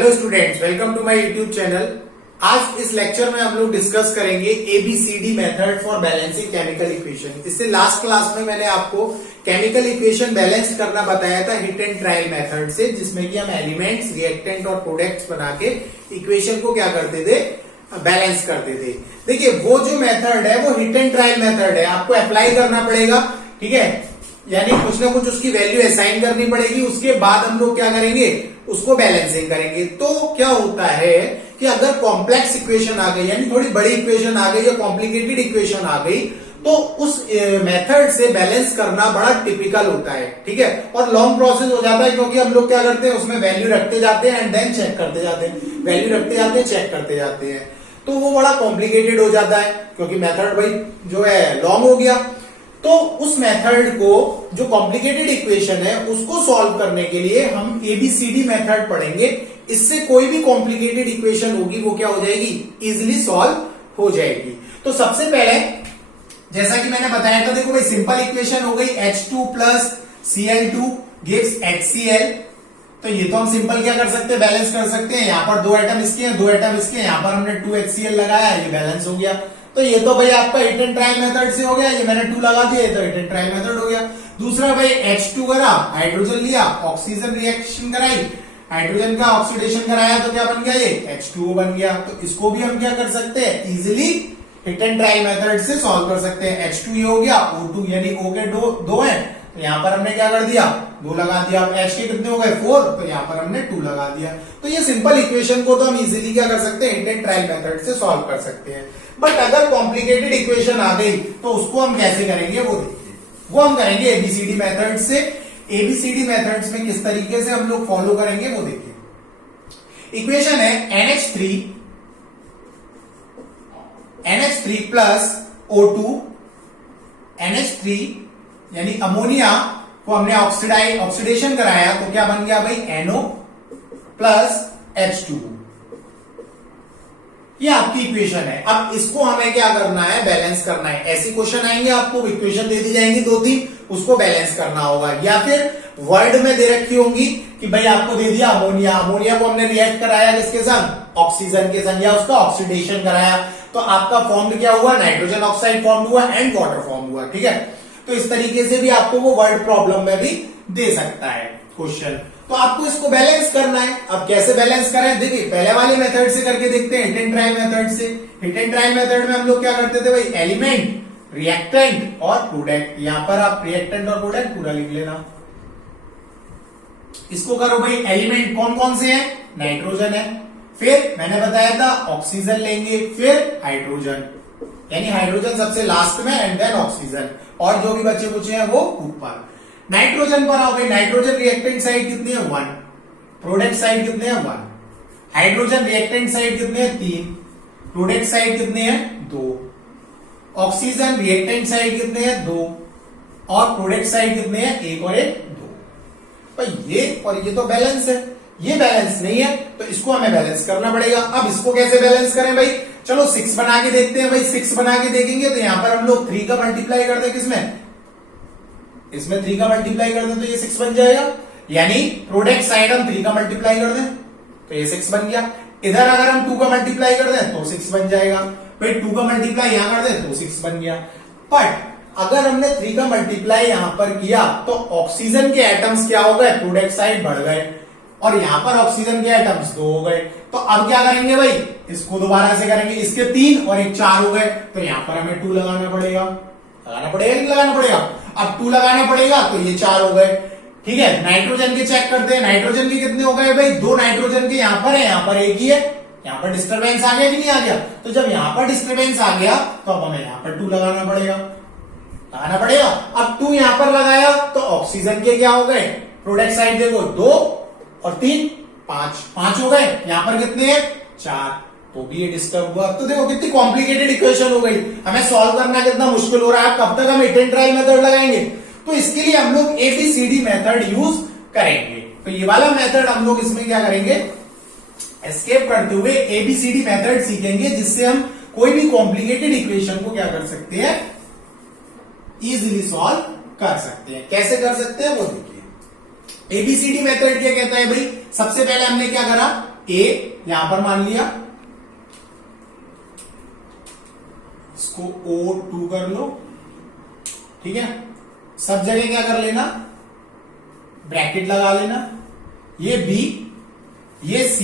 Hello students, welcome to my YouTube channel. आज इस lecture में हम लोग डिस्कस करेंगे ABCD method for balancing chemical equation. इससे लास्ट क्लास में मैंने आपको केमिकल इक्वेशन बैलेंस करना बताया था हिट एंड ट्रायल मेथड से, जिसमें कि हम एलिमेंट्स, रिएक्टेंट और प्रोडक्ट्स बना के इक्वेशन को क्या करते थे, बैलेंस करते थे। देखिए, वो जो मेथड है वो हिट एंड ट्रायल मेथड है, आपको अप्लाई करना पड़ेगा, ठीक है, यानी कुछ ना कुछ उसकी वैल्यू असाइन करनी पड़ेगी। उसके बाद हम लोग क्या करेंगे, उसको बैलेंसिंग करेंगे। तो क्या होता है कि अगर कॉम्प्लेक्स इक्वेशन आ गई, यानी थोड़ी बड़ी इक्वेशन आ गई या कॉम्प्लिकेटेड इक्वेशन आ गई, तो उस मेथड से बैलेंस करना बड़ा टिपिकल होता है, ठीक है, और लॉन्ग प्रोसेस हो जाता है, क्योंकि हम लोग क्या करते हैं, उसमें वैल्यू रखते जाते हैं एंड देन चेक करते जाते हैं, वैल्यू रखते जाते हैं, चेक करते जाते हैं, तो वो बड़ा कॉम्प्लिकेटेड हो जाता है, क्योंकि मेथड भाई जो है लॉन्ग हो गया। तो उस मेथड को, जो कॉम्प्लिकेटेड इक्वेशन है, उसको सॉल्व करने के लिए हम एबीसीडी मेथड पढ़ेंगे। इससे कोई भी कॉम्प्लिकेटेड इक्वेशन होगी वो क्या हो जाएगी, इजिली सॉल्व हो जाएगी। तो सबसे पहले, जैसा कि मैंने बताया था, देखो भाई सिंपल इक्वेशन हो गई H2 plus Cl2 gives HCl। तो ये तो हम सिंपल क्या कर सकते हैं, बैलेंस कर सकते हैं। यहां पर दो एटम इसके हैं, दो एटम इसके हैं, यहां पर हमने 2HCl लगाया, ये बैलेंस हो गया। तो ये तो भाई आपका हिट एंड ट्रायल मेथड से हो गया, ये मैंने 2 लगा दिया, तो हिट एंड ट्रायल मेथड हो गया। दूसरा भाई H2 करा, हाइड्रोजन लिया, ऑक्सीजन रिएक्शन कराई, हाइड्रोजन का ऑक्सीडेशन कराया, तो क्या बन गया, ये H2O बन गया। तो इसको भी हम क्या कर सकते हैं, easily hit and trial method से सॉल्व कर सकते हैं। H2 ये हो गया, O2 यानी O के दो हैं, तो यहां पर हमने क्या कर दिया, 2 लगा दिया। अब H के कितने हो गए, 4, तो यहां पर हमने 2 लगा दिया। तो ये सिंपल इक्वेशन को तो हम इजिली क्या कर सकते हैं, हिट एंड ट्रायल मेथड से सॉल्व कर सकते हैं। बट अगर कॉम्प्लिकेटेड इक्वेशन आ गई तो उसको हम कैसे करेंगे, वो देखिए, वो हम करेंगे एबीसीडी मेथड से। एबीसीडी मेथड्स में किस तरीके से हम लोग फॉलो करेंगे वो देखिए। इक्वेशन है NH3 प्लस O2 NH3 यानी अमोनिया को हमने ऑक्सीडेशन कराया, तो क्या बन गया भाई, NO प्लस H2। ये आपकी इक्वेशन है। अब इसको हमें क्या करना है, बैलेंस करना है। ऐसे क्वेश्चन आएंगे, आपको इक्वेशन दे दी जाएंगी 2-3, उसको बैलेंस करना होगा। या फिर वर्ड में दे रखी होंगी कि भाई आपको दे दिया अमोनिया, अमोनिया को हमने रिएक्ट कराया किसके साथ, ऑक्सीजन के साथ, या उसका ऑक्सीडेशन कराया, तो आपका फॉर्म क्या हुआ, नाइट्रोजन ऑक्साइड फॉर्म हुआ एंड वाटर फॉर्म हुआ, ठीक है। तो इस तरीके से भी आपको वो वर्ड प्रॉब्लम में भी दे सकता है क्वेश्चन। तो आपको इसको बैलेंस करना है। अब कैसे बैलेंस करें, देखिए पहले वाले मेथड से करके देखते हैं, हिट एंड ट्रायल मेथड से। हिट एंड ट्रायल मेथड में हम लोग क्या करते थे भाई, एलिमेंट, रिएक्टेंट और प्रोडक्ट। यहां पर आप रिएक्टेंट और प्रोडक्ट पूरा लिख लेना। इसको करो भाई, एलिमेंट कौन कौन से हैं, नाइट्रोजन है, फिर मैंने बताया था ऑक्सीजन लेंगे, फिर हाइड्रोजन, यानी हाइड्रोजन सबसे लास्ट में एंड देन ऑक्सीजन, और जो भी बचे कुचे हैं वो ऊपर। नाइट्रोजन पर आओ भाई, नाइट्रोजन रिएक्टेंट साइड कितनी है, 1, प्रोडक्ट साइड कितने हैं, 1, हाइड्रोजन रिएक्टेंट साइड कितने हैं, 3, प्रोडक्ट साइड कितने हैं, 2, ऑक्सीजन रिएक्टेंट साइड कितने हैं, 2, और प्रोडक्ट साइड कितने हैं, 1 और 1, 2। भाई ये और ये तो बैलेंस है, ये बैलेंस नहीं है, तो इसको हमें बैलेंस करना पड़ेगा। अब इसको कैसे बैलेंस करें भाई, चलो 6 बना के देखते हैं भाई। 6 बना के देखेंगे तो यहां पर हम लोग 3 का मल्टीप्लाई कर दें, किसमें, इसमें 3 का मल्टीप्लाई कर दें तो ये 6 बन जाएगा, यानी प्रोडक्ट साइड हम 3 का मल्टीप्लाई कर दें तो ये 6 बन गया। इधर अगर हम 2 का मल्टीप्लाई कर दें तो 6 बन जाएगा, फिर 2 का मल्टीप्लाई यहां कर दें तो 6 बन गया। बट अगर हमने 3 का मल्टीप्लाई यहां पर किया तो ऑक्सीजन के एटम्स क्या हो गए, प्रोडक्ट साइड बढ़ गए, और यहां पर ऑक्सीजन के एटम्स 2 हो गए। तो अब क्या करेंगे भाई, इसको दोबारा से करेंगे, इसके 3 और 1 4 हो गए, तो यहां पर हमें 2 लगाना पड़ेगा, लगाना पड़ेगा नहीं लगाना पड़ेगा, अब 2 लगाना पड़ेगा, तो ये 4 हो गए, ठीक है। नाइट्रोजन के चेक करते हैं, नाइट्रोजन के कितने हो गए भाई, 2 नाइट्रोजन के यहां पर है, यहां पर 1 ही है, यहां पर डिस्टर्बेंस आ गया कि नहीं आ गया, तो जब यहां पर डिस्टर्बेंस आ गया तो अब हमें यहां पर 2 लगाना पड़ेगा, लगाना पड़ेगा। अब 2 यहां पर लगाया तो ऑक्सीजन के क्या हो गए, प्रोडक्ट साइड देखो 2 और 3 5 हो गए, यहां पर कितने हैं, 4, तो भी ये डिस्टर्ब हुआ। तो देखो कितनी कॉम्प्लिकेटेड इक्वेशन हो गई, हमें सॉल्व करना कितना मुश्किल हो रहा है। कब तक हम हिट एंड ट्रायल मेथड लगाएंगे, तो इसके लिए हम लोग एबीसीडी मेथड यूज करेंगे। तो ये वाला मेथड हम लोग इसमें क्या करेंगे, एस्केप करते हुए एबीसीडी मेथड सीखेंगे, जिससे हम कोई भी कॉम्प्लिकेटेड इक्वेशन को क्या कर सकते हैं, इजिली सॉल्व कर सकते हैं। कैसे कर सकते हैं वो देखिए। एबीसीडी मेथड क्या कहता है भाई, सबसे पहले हमने क्या करा, ए यहां पर मान लिया, इसको O2 कर लो, ठीक है। सब जगह क्या कर लेना, ब्रैकेट लगा लेना, ये B, ये C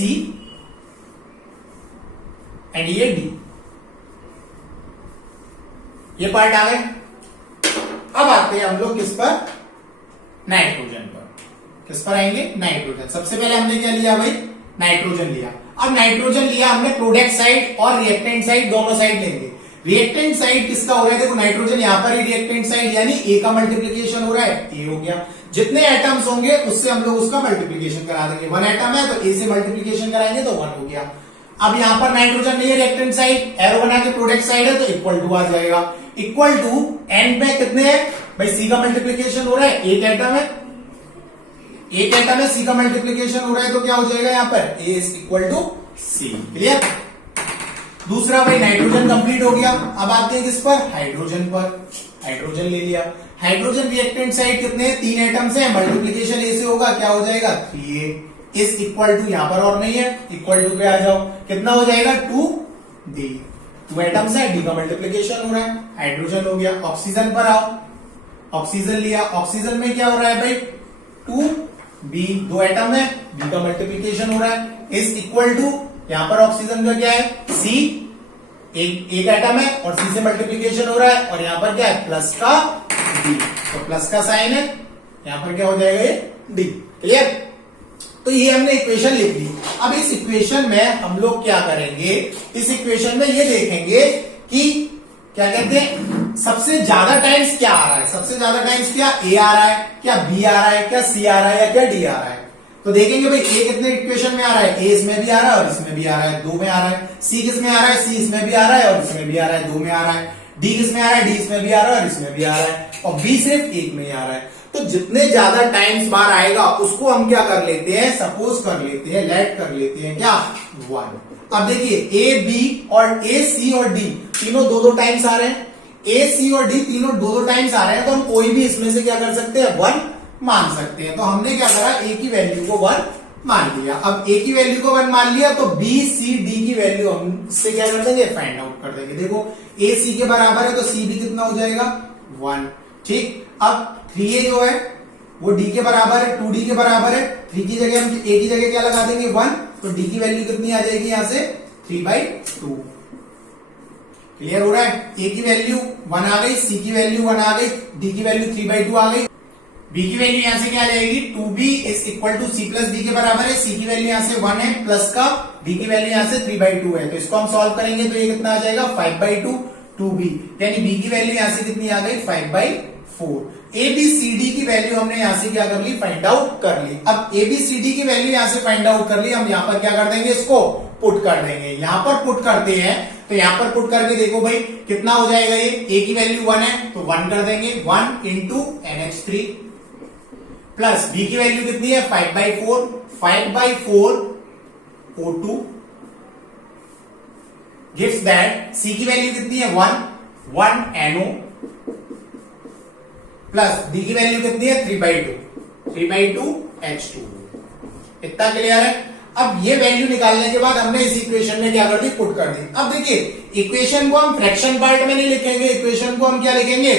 एंड ये D, ये पार्ट आ गए। अब आते हैं हम लोग किस पर, नाइट्रोजन पर। किस पर आएंगे, नाइट्रोजन। सबसे पहले हमने क्या लिया भाई, नाइट्रोजन लिया। अब नाइट्रोजन लिया हमने, प्रोडक्ट साइड और रिएक्टेंट साइड दोनों साइड लेंगे। रिएक्टेंट साइड किसका हो रहा है, देखो नाइट्रोजन यहां पर ही रिएक्टेंट साइड, यानी ए का मल्टीप्लीकेशन हो रहा है, ए हो गया। जितने एटम्स होंगे उससे हम लोग उसका मल्टीप्लीकेशन करा देंगे। 1 एटम है तो ए से मल्टीप्लीकेशन कराएंगे तो 1 हो गया। अब यहां पर नाइट्रोजन नहीं है, रिएक्टेंट साइड, एरो बना के प्रोडक्ट साइड है तो इक्वल टू आ जाएगा। इक्वल टू एन पे कितने हैं भाई, सी का मल्टीप्लीकेशन हो रहा है, एक एटम है, एक एटम है, सी का मल्टीप्लीकेशन हो रहा है तो क्या हो जाएगा यहां पर, A is equal to C. Clear. दूसरा भाई नाइट्रोजन कंप्लीट हो गया। अब आते हैं किस पर, हाइड्रोजन पर। हाइड्रोजन ले लिया, हाइड्रोजन रिएक्टेंट साइड कितने हैं, 3 एटम्स हैं, मल्टीप्लीकेशन ए से होगा, क्या हो जाएगा 3a इज इक्वल टू, यहां पर और नहीं है, इक्वल टू पे आ जाओ, कितना हो जाएगा 2d। 2 एटम्स है, डी का मल्टीप्लीकेशन हो रहा है, हाइड्रोजन हो गया। ऑक्सीजन पर आओ, ऑक्सीजन लिया, ऑक्सीजन में क्या हो रहा है भाई 2b, 2 एटम है, बी का मल्टीप्लीकेशन हो रहा है, इज इक्वल टू, यहां पर ऑक्सीजन का क्या है C, एक एटम है और C से मल्टीप्लीकेशन हो रहा है, और यहां पर क्या है प्लस का D, तो प्लस का साइन है, यहां पर क्या हो जाएगा ये D। क्लियर। तो ये हमने इक्वेशन लिख ली। अब इस इक्वेशन में हम लोग क्या करेंगे, इस इक्वेशन में ये देखेंगे कि क्या कहते हैं सबसे ज्यादा टाइम्स क्या आ रहा है, सबसे ज्यादा टाइम्स क्या A आ रहा है, क्या B आ रहा है, क्या C आ रहा है या क्या D आ रहा है। तो देखेंगे भाई ए कितने इक्वेशन में आ रहा है, ए इसमें भी आ रहा है और इसमें भी आ रहा है, 2 में आ रहा है। सी किस में आ रहा है, सी इसमें भी आ रहा है और इसमें भी आ रहा है, 2 में आ रहा है। डी किस में आ रहा है, डी इसमें भी आ रहा है और इसमें भी आ रहा है, और बी सिर्फ 1 में ही आ रहा है। तो जितने ज्यादा टाइम्स बार आएगा उसको हम क्या कर लेते हैं, सपोज कर लेते हैं, लेट कर लेते हैं क्या 1। अब देखिए ए बी और ए सी और डी तीनों 2-2 टाइम्स आ रहे हैं, ए सी और डी तीनों 2-2 टाइम्स आ रहे हैं, तो हम कोई भी इसमें से क्या कर सकते हैं 1 मान सकते हैं। तो हमने क्या करा, ए की वैल्यू को 1 मान लिया। अब ए की वैल्यू को 1 मान लिया तो बी सी डी की वैल्यू हम इससे क्या कर देंगे, फाइंड आउट कर देंगे। देखो ए सी के बराबर है तो सी भी कितना हो जाएगा 1, ठीक। अब 3a जो है वो डी के बराबर है, 2d के बराबर है, 3 की जगह हम ए की जगह क्या लगा देंगे 1, तो डी की वैल्यू कितनी आ जाएगी यहां से 3/2। क्लियर हो रहा है। ए की वैल्यू 1 आ गई, सी की वैल्यू 1 आ गई, डी की वैल्यू 3/2 आ गई। बी की वैल्यू यहां से क्या आ जाएगी 2b is equal to C plus D के बराबर है, सी की वैल्यू यहां से 1 है प्लस का डी की वैल्यू यहां से 3/2 है, तो इसको हम सॉल्व करेंगे तो ये कितना आ जाएगा 5/2 2b, यानी बी की वैल्यू यहां से कितनी आ गई 5/4। ए बी सी डी की वैल्यू हमने यहां से क्या कर ली, फाइंड आउट कर ली। अब ए बी सी डी की वैल्यू यहां से फाइंड आउट कर ली, हम यहां पर क्या कर देंगे, इसको पुट कर देंगे। यहां पर पुट करते हैं तो यहां पर पुट करके देखो भाई कितना हो जाएगा, ये ए की वैल्यू 1 है तो 1 कर देंगे, 1 इंटू NH3 प्लस बी की वैल्यू कितनी है 5/4, 5/4 O2 गिव्स दैट, सी की वैल्यू कितनी है 1 NO प्लस डी की वैल्यू कितनी है 3/2 H2। इतना क्लियर है। अब ये वैल्यू निकालने के बाद हमने इस इक्वेशन में क्या कर दी, पुट कर दी। अब देखिए इक्वेशन को हम फ्रैक्शन पार्ट में नहीं लिखेंगे, इक्वेशन को हम क्या लिखेंगे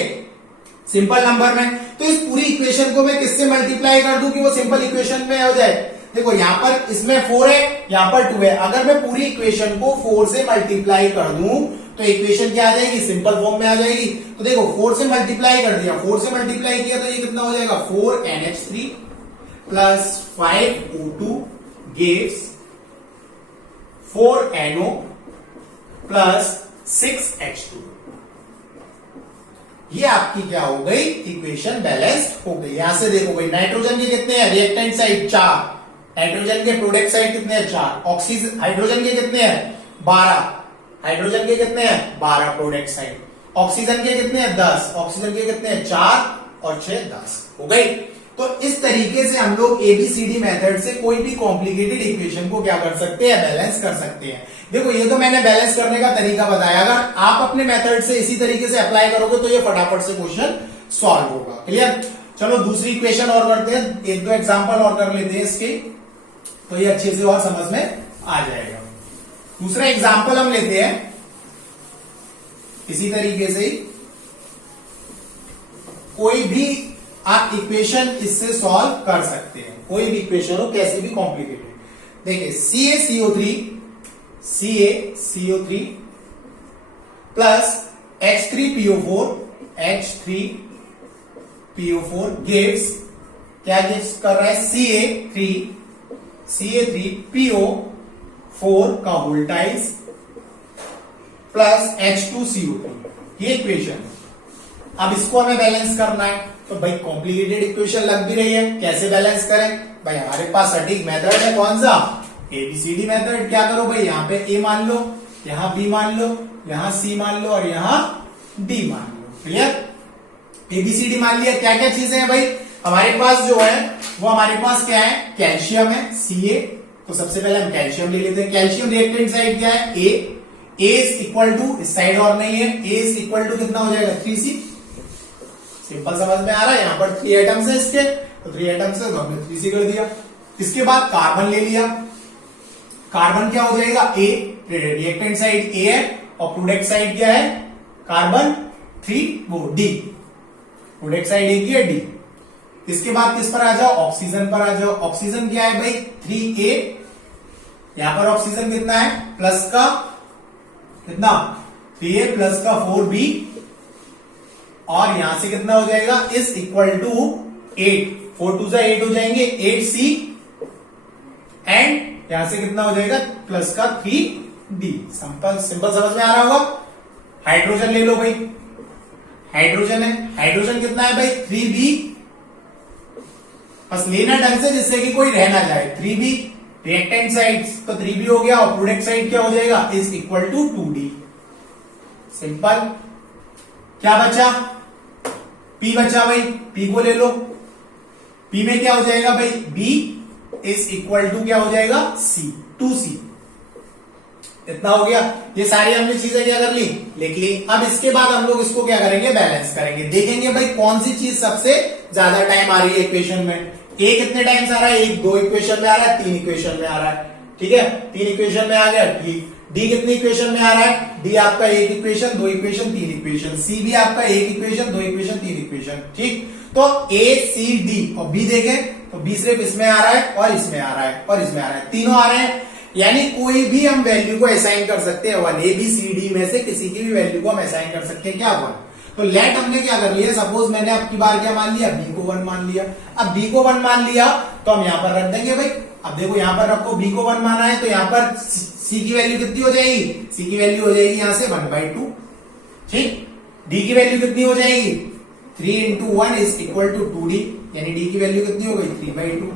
सिंपल नंबर में। तो इस पूरी इक्वेशन को मैं किससे मल्टीप्लाई कर दूं कि वो सिंपल इक्वेशन में हो जाए। देखो यहां पर इसमें 4 है, यहां पर 2 है, अगर मैं पूरी इक्वेशन को 4 से मल्टीप्लाई कर दूं तो इक्वेशन क्या आ जाएगी, सिंपल फॉर्म में आ जाएगी। तो देखो 4 से मल्टीप्लाई कर दिया, 4 से मल्टीप्लाई किया तो ये कितना हो जाएगा 4NH3 plus 5O2 gives 4NO plus 6H2। ये आपकी क्या हो गई, इक्वेशन बैलेंस्ड हो गई। यहां से देखो भाई नाइट्रोजन के कितने हैं, रिएक्टेंट साइड 4, नाइट्रोजन के प्रोडक्ट साइड कितने हैं 4, ऑक्सीजन हाइड्रोजन के कितने हैं 12, हाइड्रोजन के कितने हैं 12 प्रोडक्ट साइड, ऑक्सीजन के कितने हैं 10, ऑक्सीजन के कितने हैं 4 और 6 10 हो गई। तो इस तरीके से हम लोग एबीसीडी मेथड से कोई भी कॉम्प्लिकेटेड इक्वेशन को क्या कर सकते हैं, बैलेंस कर सकते हैं। देखो ये तो मैंने बैलेंस करने का तरीका बताया, अगर आप अपने मेथड से इसी तरीके से अप्लाई करोगे तो ये फटाफट से क्वेश्चन सॉल्व होगा। क्लियर। चलो दूसरी इक्वेशन और करते हैं, 1-2 एग्जांपल और कर लेते हैं इसके, तो ये अच्छे से और समझ में आ जाएगा। दूसरा एग्जाम्पल हम लेते हैं इसी तरीके से ही, कोई भी आप इक्वेशन इससे सॉल्व कर सकते हैं, कोई भी इक्वेशन हो कैसी भी कॉम्प्लिकेटेड। देखिए CaCO3 प्लस H3PO4 गिव्स, क्या गिव्स कर रहा है, CA3PO4 का वोल्टाइज प्लस H2CO3, ये इक्वेशन। अब इसको हमें बैलेंस करना है, तो भाई कॉम्प्लिकेटेड इक्वेशन लग भी रही है, कैसे बैलेंस करें भाई, हमारे पास सटीक मेथड है कौन सा, ABCD मेथड। क्या करो भाई, यहाँ पे A मान लो, यहाँ B मान लो, यहाँ C मान लो और यहाँ D मान लो। क्लियर, ABCD मान लिया। क्या क्या चीजें हैं भाई हमारे पास, जो है वो हमारे पास क्या है, कैल्शियम है Ca, तो सबसे पहले हम कैल्शियम ले लेते हैं। कैल्शियम रिएक्टेंट साइड क्या है, A इज इक्वल टू, इस साइड और नहीं है, A इज इक्वल टू कितना हो जाएगा, 3C। सिंपल समझ में आ रहा है, यहाँ पर 3 एटम्स है इसके, तो 3 एटम्स है तो हमने 3C कर दिया। इसके बाद कार्बन ले लिया, कार्बन क्या हो जाएगा, A, रिएक्टेंट साइड A है और प्रोडक्ट साइड क्या है, कार्बन 3 वो D, प्रोडक्ट साइड A की है D। इसके बाद किस पर आ जाओ, ऑक्सीजन पर आ जाओ। ऑक्सीजन क्या है भाई, 3A, यहां पर ऑक्सीजन कितना है, प्लस का कितना, 3A प्लस का 4B, और यहां से कितना हो जाएगा, इज इक्वल टू 8, 4 2 8 हो जाएंगे, 8C, एंड यहां से कितना हो जाएगा, प्लस का 3D। सिंपल समझ में आ रहा होगा। हाइड्रोजन ले लो भाई, हाइड्रोजन है, हाइड्रोजन कितना है भाई, 3B, बस लेना ढंग से जिससे कि कोई रह ना जाए। 3B रिएक्टेंट साइड तो 3B हो गया, और प्रोडक्ट साइड क्या हो जाएगा, is equal to 2D। Simple. क्या बचा, P बचा भाई, P को ले लो। P में क्या हो जाएगा भाई, B इज इक्वल टू क्या हो जाएगा, C, 2C। इतना हो गया। ये सारी हमने चीजें क्या कर ली, लिख ली। अब इसके बाद हम लोग इसको क्या करेंगे, बैलेंस करेंगे। देखेंगे भाई कौन सी चीज सबसे ज्यादा टाइम आ रही है इक्वेशन में। A कितने टाइम्स आ रहा है, 1 2 इक्वेशन में आ रहा है, 3 इक्वेशन में आ रहा है, ठीक है, 3 इक्वेशन में आ गया। D कितनी इक्वेशन में आ रहा है, D आपका 1 इक्वेशन, 2 इक्वेशन, 3 इक्वेशन। C भी आपका 1 इक्वेशन, 2 इक्वेशन, 3 इक्वेशन, ठीक। तो A C D और B देखें तो B सिर्फ इसमें आ रहा है और इसमें आ रहा है और इसमें आ रहा है, तीनों आ रहे हैं। यानी कोई भी हम वैल्यू को असाइन कर सकते हैं, 1 ABCD में से किसी की भी वैल्यू को हम असाइन कर सकते हैं, क्या 1। तो लेट हमने क्या कर लिया, सपोज मैंने अब की बार क्या मान लिया, B को 1 मान लिया। अब B को 1 मान लिया तो हम यहां पर रख देंगे भाई। अब देखो यहां पर रखो, B को 1 माना है तो यहां पर C की वैल्यू कितनी हो जाएगी, C की वैल्यू हो जाएगी यहां से 1/2, ठीक। D की वैल्यू कितनी हो जाएगी, 3 into 1 is equal to 2D, यानी D की वैल्यू कितनी हो गई, 3/2।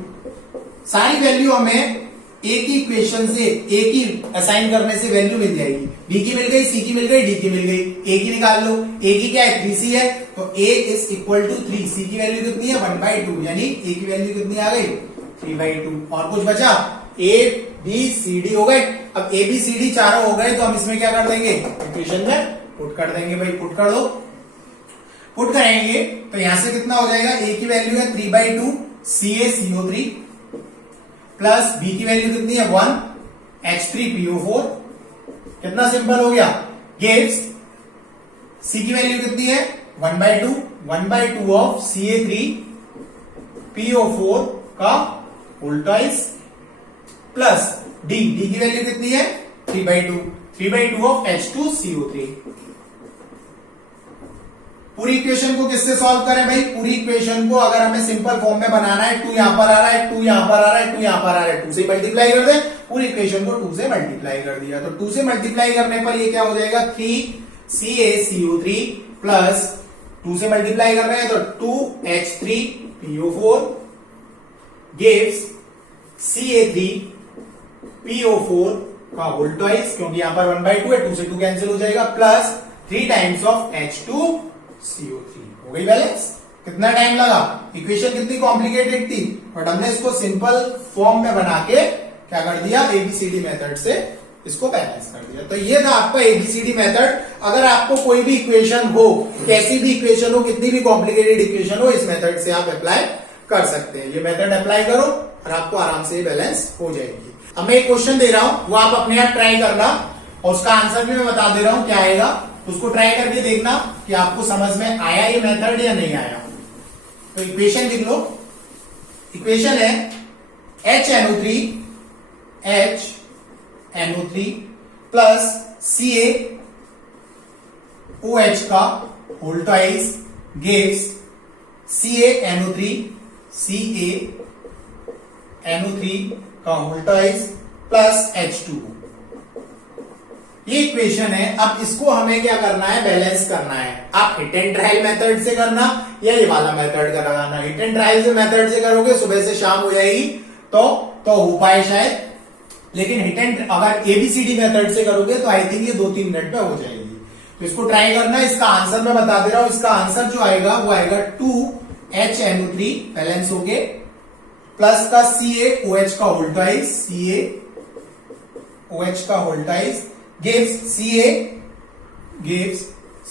सारी वैल्यू हमें एक ही इक्वेशन से, एक ही असाइन करने से वैल्यू मिल जाएगी। B की मिल गई, C की मिल गई, D की मिल गई। A की निकाल लो, A की क्या है, 3C है, तो A is equal to 3, C की वैल्यू कितनी है, 1/2, यानी A की वैल्यू कितनी आ गई, 3/2। और कुछ बचा, A B C D हो गए। अब A B C D चारों हो गए तो हम इसमें क्या कर देंगे, इक्वेशन में पुट कर देंगे भाई। पुट कर दो, पुट करेंगे तो यहां से कितना हो जाएगा, A की वैल्यू है 3/2 CaCO3 प्लस B की वैल्यू कितनी है 1 H3PO4, कितना सिंपल हो गया, गिव्स C की वैल्यू कितनी है 1/2 ऑफ Ca3PO4 का वोल्टाइज प्लस D की वैल्यू कितनी है 3/2 ऑफ H2CO3। पूरी इक्वेशन को किससे सॉल्व करें भाई, पूरी इक्वेशन को अगर हमें सिंपल फॉर्म में बनाना है, 2 यहां पर आ रहा है, 2 यहां पर आ रहा है, 2 यहां पर आ रहा है, 2 से मल्टीप्लाई कर दें, पूरी इक्वेशन को 2 से मल्टीप्लाई कर दिया। तो 2 से मल्टीप्लाई करने पर ये क्या हो जाएगा, 3CaCO3 प्लस 2 से मल्टीप्लाई कर रहे हैं तो 2H3PO4 गिव्स Ca3PO4 का वोल्टाइज, क्योंकि यहां पर 1/2 है, 2 से 2 कैंसिल हो जाएगा, प्लस 3 टाइम्स ऑफ H2CO3। हो गई बैलेंस। कितना टाइम लगा, इक्वेशन कितनी कॉम्प्लिकेटेड थी, बट हमने इसको सिंपल फॉर्म में बना के क्या कर दिया, ABCD मेथड से इसको बैलेंस कर दिया। तो ये था आपका ABCD मेथड। अगर आपको कोई भी इक्वेशन हो, कैसी भी इक्वेशन हो, कितनी भी कॉम्प्लिकेटेड इक्वेशन हो, इस मेथड से आप अप्लाई कर सकते हैं। ये मेथड अप्लाई करो और आपको आराम से बैलेंस हो जाएगी। अब मैं एक क्वेश्चन दे रहा हूं, वो आप अपने आप ट्राई करना और उसका आंसर भी मैं बता दे रहा हूं क्या आएगा, उसको ट्राई करके देखना कि आपको समझ में आया ये मेथड या नहीं आया। तो इक्वेशन लिख लो। इक्वेशन है HNO3 प्लस CaOH का होल ट्वाइस गिव्स CaNO3 का होल ट्वाइस प्लस H2। ये इक्वेशन है। अब इसको हमें क्या करना है, बैलेंस करना है। आप हिट एंड ट्रायल मेथड से करना या ये वाला मेथड कराना। हिट एंड ट्रायल से मेथड से करोगे सुबह से शाम हो जाएगी तो हो पाए शायद, लेकिन हिट एंड अगर एबीसीडी मेथड से करोगे तो आई थिंक ये 2-3 मिनट में हो जाएगी। तो इसको ट्राई करना। इसका आंसर मैं बता दे रहा हूं। इसका आंसर जो आएगा वो आएगा 2HNO3 बैलेंस हो गए प्लस का CaOH का होल ट्वाइस, CaOH का होल ट्वाइस gives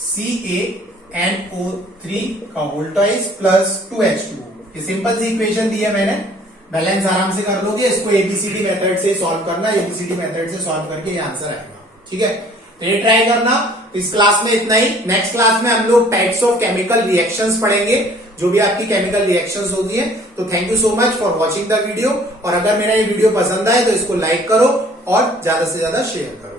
CaNO3 का होल ट्वाइस प्लस 2H2। ये सिंपल सी इक्वेशन दी है मैंने, बैलेंस आराम से कर लोगे। इसको एबीसीडी मेथड से सॉल्व करना, एबीसीडी मेथड से सॉल्व करके ये आंसर आएगा। ठीक है, तो ये ट्राई करना। इस क्लास में इतना ही। नेक्स्ट क्लास में हम लोग टाइप्स ऑफ केमिकल रिएक्शंस पढ़ेंगे, जो भी आपकी केमिकल रिएक्शंस होती है। तो thank you so much for watching the video. और अगर मेरा ये वीडियो पसंद आए तो इसको लाइक करो और ज्यादा से ज्यादा शेयर करो।